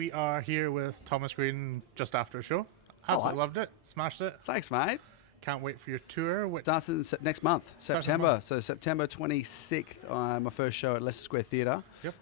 We are here with Thomas Green just after a show. Absolutely loved it. Smashed it. Thanks, mate. Can't wait for your tour. Starts in next month, September. So September 26th, my first show at Leicester Square Theatre. Yep.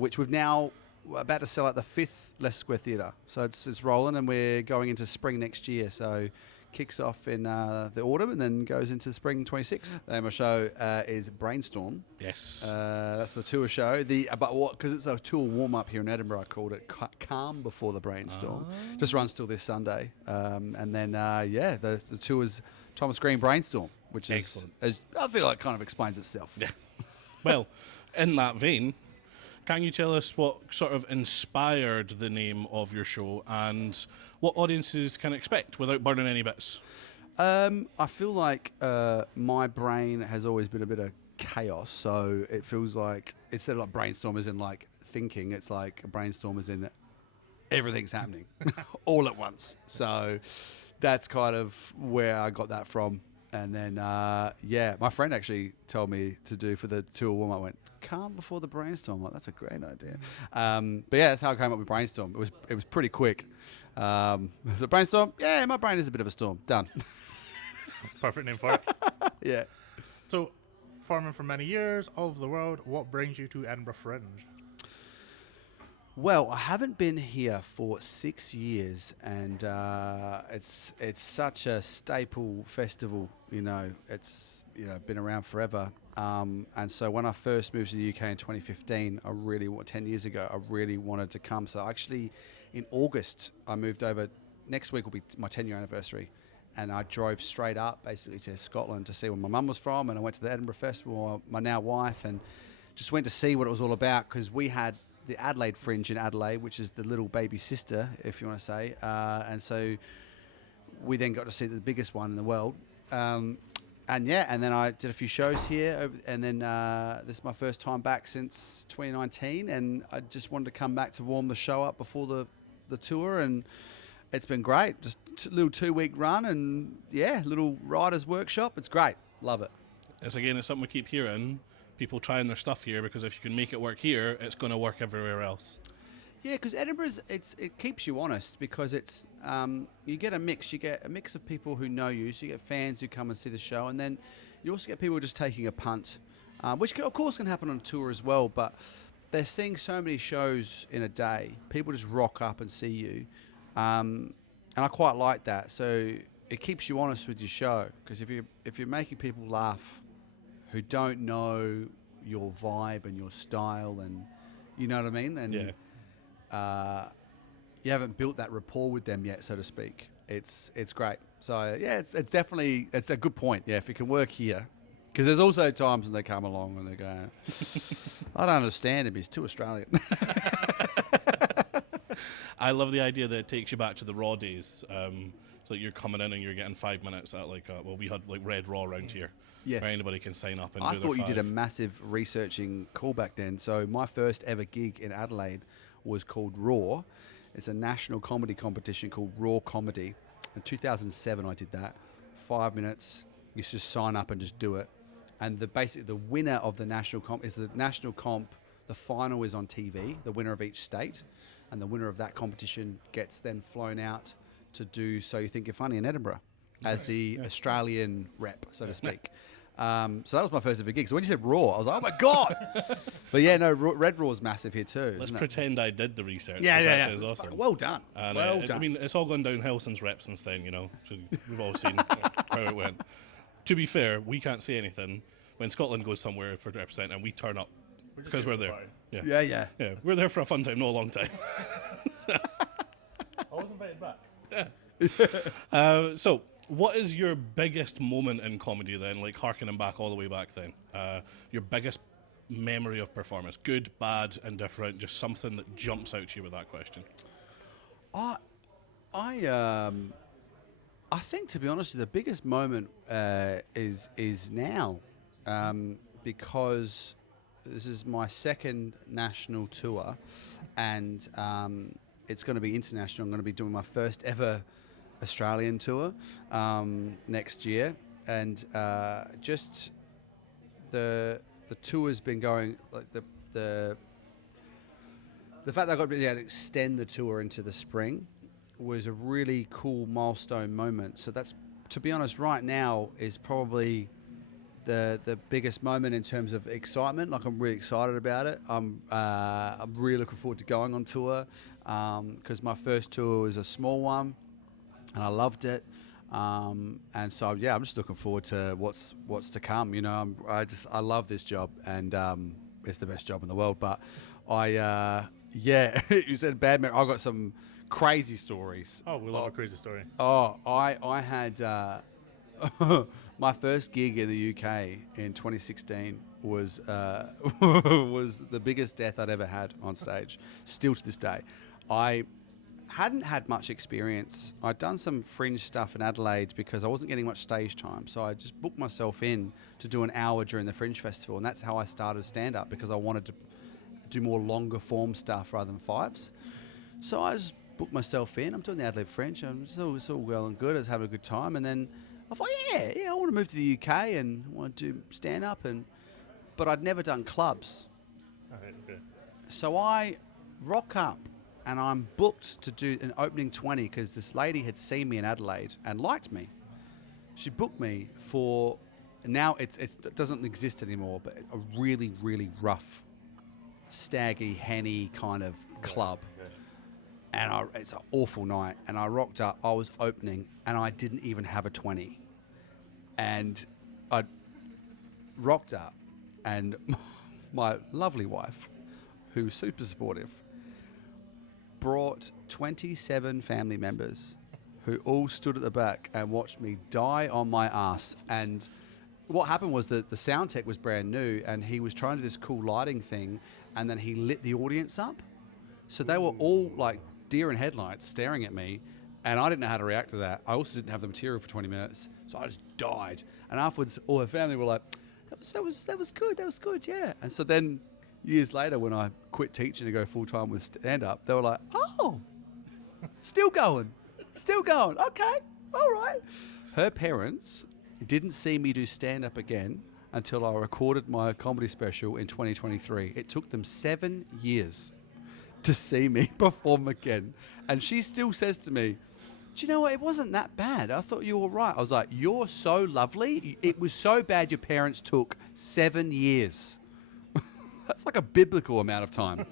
Which we've now about to sell at the 5th Leicester Square Theatre. So it's rolling, and we're going into spring next year. So kicks off in the autumn and then goes into spring 26th. The name of my show is Brainstorm. Yes. That's the tour show. Because it's a tour warm-up here in Edinburgh, I called it Calm Before the Brainstorm. Just runs till this Sunday. And then, the tour is Thomas Green Brainstorm, which is, I feel like kind of explains itself. Yeah. Well, in that vein, can you tell us what sort of inspired the name of your show and what audiences can expect without burning any bits? I feel like my brain has always been a bit of chaos, so it feels like instead of like brainstorm as in like thinking, it's like a brainstorm as in everything's happening all at once. So that's kind of where I got that from. And then, my friend actually told me to do for the tour warm. I went, Calm Before the Brainstorm. Like, that's a great idea. But yeah, that's how I came up with Brainstorm. It was pretty quick. So Brainstorm, yeah, my brain is a bit of a storm. Done. Perfect name for it. Yeah. So, performing for many years, all over the world, what brings you to Edinburgh Fringe? Well, I haven't been here for 6 years, and it's such a staple festival. It's been around forever. And so when I first moved to the UK in 2015, 10 years ago, I really wanted to come. So actually, in August, I moved over. Next week will be my 10-year anniversary, and I drove straight up basically to Scotland to see where my mum was from, and I went to the Edinburgh Festival, my now wife, and just went to see what it was all about because we had the Adelaide Fringe in Adelaide, which is the little baby sister, if you want to say. And so we then got to see the biggest one in the world. And then I did a few shows here. And then this is my first time back since 2019. And I just wanted to come back to warm the show up before the tour. And it's been great. Just a little 2-week run and, little writer's workshop. It's great. Love it. It's something we keep hearing. People trying their stuff here because if you can make it work here, it's going to work everywhere else. Yeah, because Edinburgh's it keeps you honest because it's you get a mix. You get a mix of people who know you, so you get fans who come and see the show, and then you also get people just taking a punt, which of course can happen on tour as well. But they're seeing so many shows in a day. People just rock up and see you, and I quite like that. So it keeps you honest with your show because if you're making people laugh who don't know your vibe and your style and you know what I mean? And you haven't built that rapport with them yet, so to speak. It's great. So it's definitely, it's a good point. Yeah, if it can work here. Because there's also times when they come along and they go, I don't understand him, he's too Australian. I love the idea that it takes you back to the Raw days. So you're coming in and you're getting 5 minutes at we had like Red Raw around here. Yes. Where anybody can sign up and I do thought their you did a 5. massive researching call back then. So my first ever gig in Adelaide was called Raw. It's a national comedy competition called Raw Comedy. In 2007 I did that. 5 minutes. You just sign up and just do it. And the winner of the national comp is the national comp. The final is on TV, the winner of each state. And the winner of that competition gets then flown out to do So You Think You're Funny in Edinburgh as the Australian rep, so to speak. So that was my first ever gig. So when you said Raw, I was like, oh my God. But yeah, no, Red Raw's massive here too. Let's pretend I did the research. Yeah. That sounds awesome. Well done. And, well done. I mean, it's all gone downhill since Rep since then, So we've all seen how it went. To be fair, we can't say anything when Scotland goes somewhere for represent and we turn up because we're there. Yeah. Yeah, we're there for a fun time, not a long time. I was invited back. Yeah. So, what is your biggest moment in comedy then, like harkening back all the way back then? Your biggest memory of performance, good, bad, indifferent, just something that jumps out to you with that question? I think, to be honest, the biggest moment is now because this is my second national tour, and it's going to be international. I'm going to be doing my first ever Australian tour next year, and just the tour has been going, like the the fact that I got to be able to extend the tour into the spring was a really cool milestone moment. So that's, to be honest, right now is probably the biggest moment in terms of excitement. Like, I'm really excited about it. I'm really looking forward to going on tour, because my first tour was a small one and I loved it. And so yeah, I'm just looking forward to what's to come. You know, I love this job, and it's the best job in the world. But yeah, you said bad memory. I got some crazy stories. Oh, we love a crazy story. Oh, I had my first gig in the UK in 2016 was was the biggest death I'd ever had on stage. Still to this day, I hadn't had much experience. I'd done some fringe stuff in Adelaide because I wasn't getting much stage time, so I just booked myself in to do an hour during the Fringe Festival, and that's how I started stand-up, because I wanted to do more longer form stuff rather than fives. So I just booked myself in. I'm doing the Adelaide Fringe. It's all well and good. I was having a good time, and then I thought, yeah, I want to move to the UK and want to do stand-up, but I'd never done clubs. Okay. So I rock up, and I'm booked to do an opening 20 because this lady had seen me in Adelaide and liked me. She booked me for, now it doesn't exist anymore, but a really, really rough, staggy, henny kind of club. Okay. And it's an awful night. And I rocked up, I was opening, and I didn't even have a 20. And I rocked up, and my lovely wife, who was super supportive, brought 27 family members who all stood at the back and watched me die on my ass. And what happened was that the sound tech was brand new, and he was trying to do this cool lighting thing, and then he lit the audience up. So they were all like deer in headlights staring at me, and I didn't know how to react to that. I also didn't have the material for 20 minutes, so I just died. And afterwards, all her family were like, that was good, yeah. And so then years later, when I quit teaching to go full-time with stand-up, they were like, oh, still going, okay, all right. Her parents didn't see me do stand-up again until I recorded my comedy special in 2023. It took them 7 years to see me perform again. And she still says to me, do you know what, it wasn't that bad. I thought you were right. I was like, you're so lovely. It was so bad your parents took 7 years. That's like a biblical amount of time.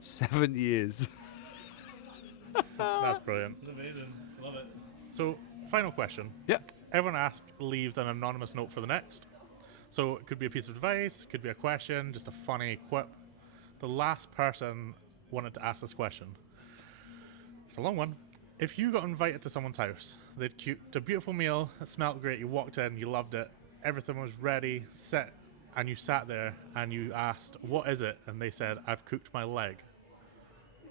7 years. That's brilliant. It's amazing. Love it. So, final question. Yeah. Everyone leaves an anonymous note for the next. So it could be a piece of advice, could be a question, just a funny quip. The last person wanted to ask this question. It's a long one. If you got invited to someone's house, they'd cooked a beautiful meal, it smelled great, you walked in, you loved it, everything was ready, set, and you sat there and you asked, what is it? And they said, I've cooked my leg.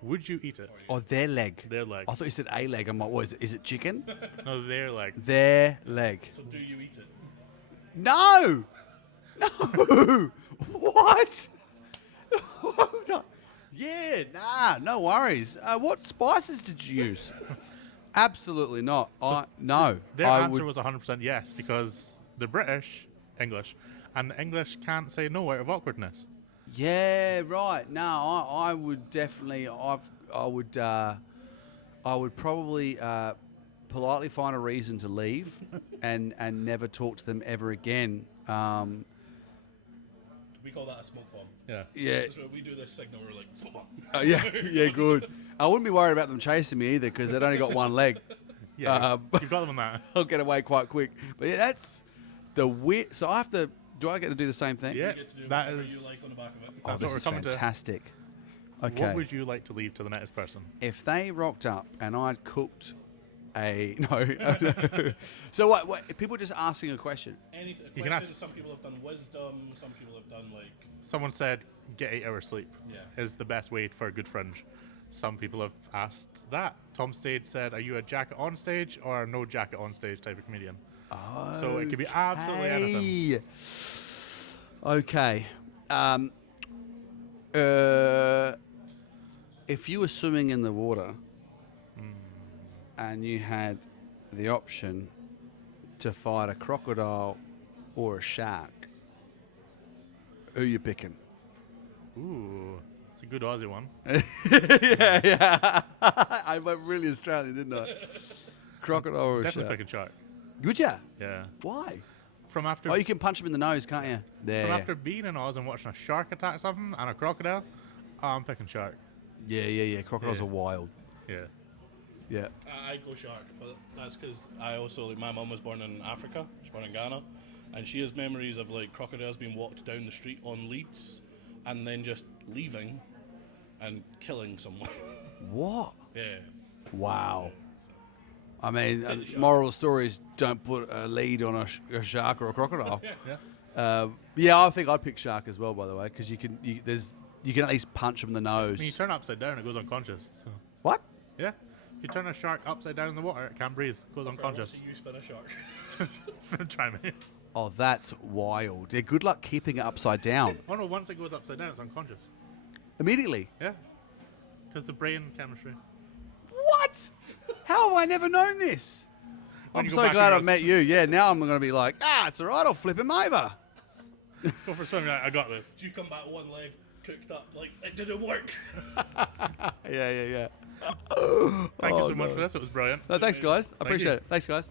Would you eat it? Oh, their leg. Their leg. I thought you said a leg. I'm like, what is it? Is it chicken? No, their leg. Their leg. So do you eat it? No! No! What? No. Yeah, nah, no worries. What spices did you use? Absolutely not. No. Their I answer would, was 100% yes, because the British, English, and the English can't say no out of awkwardness. yeah, right. No, I would definitely. I would probably politely find a reason to leave, and never talk to them ever again. We call that a smoke bomb. Yeah. Yeah. That's what we do this signal, we're like, smoke bomb. Yeah, good. I wouldn't be worried about them chasing me either, because they'd only got one leg. Yeah, you've got them on that. I'll get away quite quick. But yeah, that's the weird. So I have to. Do I get to do the same thing? Yeah, You get to do that whatever is. you like on the back of it. Oh, That's this what we're is coming to. fantastic. Okay. What would you like to leave to the next person? If they rocked up and I'd cooked a no. So what? People just asking a question. Any You can questions, ask- some people have done wisdom, some people have done like, Someone said get 8 hours sleep yeah. is the best way for a good fringe. Some people have asked that. Tom Stade said, are you a jacket on stage or a no jacket on stage type of comedian? So it could be absolutely anything. Okay. If you were swimming in the water and you had the option to fight a crocodile or a shark, who you picking? Ooh, It's a good Aussie one. yeah. I went really Australian, didn't I? Crocodile or a Definitely shark? picking shark. Would ya? Yeah. Why? From after Oh, you can punch him in the nose, can't you? There. from after being in Oz and watching a shark attack something and a crocodile, I'm picking shark. Yeah. Crocodiles Yeah. are wild. Yeah. Yeah. I go shark, but that's because I also, like, my mum was born in Africa. She's born in Ghana, and she has memories of like crocodiles being walked down the street on leads, and then just leaving and killing someone. What? Yeah. Wow. I mean, Tell the shark. moral stories: don't put a lead on a shark or a crocodile. Yeah. Yeah, I think I'd pick shark as well. By the way, because you can at least punch him in the nose. When you turn it upside down, it goes unconscious. So What? yeah. If you turn a shark upside down in the water, it can't breathe. It goes unconscious. You spin a shark. Try me. Oh, that's wild. Yeah, good luck keeping it upside down. Oh no, once it goes upside down, it's unconscious. Immediately. Yeah. Because the brain chemistry. What? How have I never known this? When I'm you so go back glad and I go, met you. Yeah, now I'm going to be like, it's all right. I'll flip him over. Go for a swim. I got this. Did you come back one leg cooked up like it didn't work? Yeah. Thank you Oh, so much no. for this. It was brilliant. No, thanks, guys. I Thank appreciate you. it. Thanks, guys.